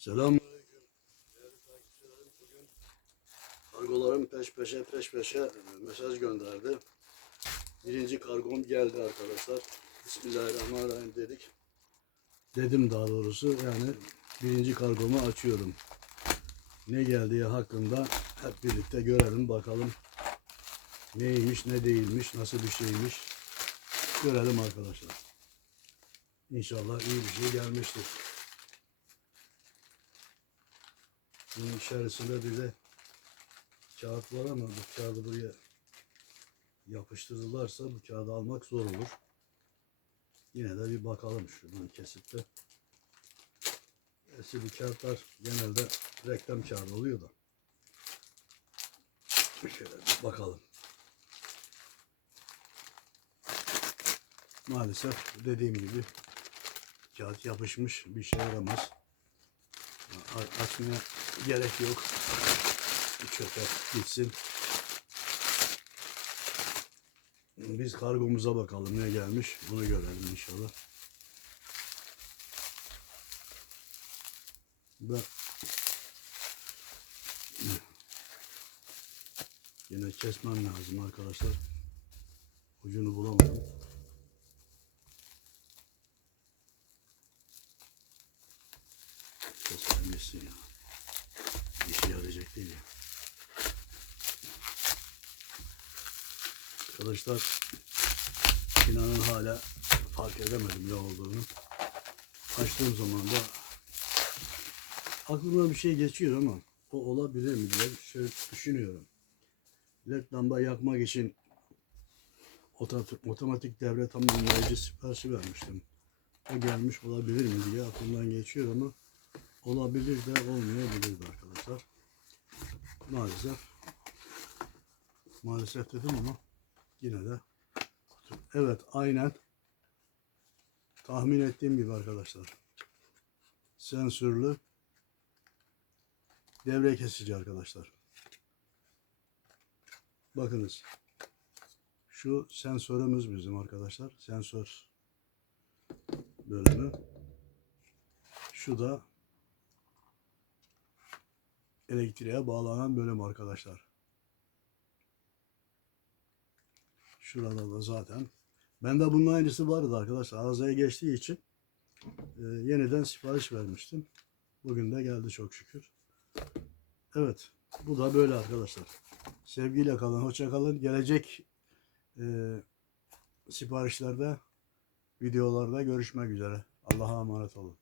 Selamünaleyküm. Değerli takipçilerim bugün kargolarım peş peşe peş peşe e, mesaj gönderdi. Birinci kargom geldi arkadaşlar. Bismillahirrahmanirrahim dedik. Dedim daha doğrusu yani birinci kargomu açıyorum. Ne geldiği hakkında hep birlikte görelim bakalım. Neymiş ne değilmiş nasıl bir şeymiş görelim arkadaşlar. İnşallah iyi bir şey gelmiştir. Bunun içerisinde bir de kağıt var ama bu kağıdı buraya yapıştırırlarsa bu kağıdı almak zor olur. Yine de bir bakalım şuradan kesip de. Eski bu kağıtlar genelde reklam kağıdı oluyor da. Şöyle bir bakalım. Maalesef dediğim gibi kağıt yapışmış bir şey yaramaz. Açmaya gerek yok. Bir çöpe gitsin. Biz kargomuza bakalım ne gelmiş. Bunu görelim inşallah. Ve yine kesmem lazım arkadaşlar. Ucunu bulamadım. Keselim gitsin ya. İşe yarayacak değil ya. Arkadaşlar inanın hala fark edemedim ne olduğunu. Açtığım zaman da aklımda bir şey geçiyor ama o olabilir mi diye şöyle düşünüyorum. LED lamba yakmak için otomatik, otomatik devre tamamlayıcı siparişi vermiştim. O gelmiş olabilir mi diye aklımdan geçiyor ama olabilir de olmayabilir de arkadaşlar. Maalesef maalesef dedim ama yine de evet aynen tahmin ettiğim gibi arkadaşlar. Sensörlü devre kesici arkadaşlar. Bakınız. Şu sensörümüz bizim arkadaşlar. Sensör bölümü. Şu da elektriğe bağlanan bölüm arkadaşlar. Şurada da zaten. Bende bunun aynısı vardı arkadaşlar. Arızaya geçtiği için e, yeniden sipariş vermiştim. Bugün de geldi çok şükür. Evet. Bu da böyle arkadaşlar. Sevgiyle kalın. Hoşça kalın. Gelecek e, siparişlerde videolarda görüşmek üzere. Allah'a emanet olun.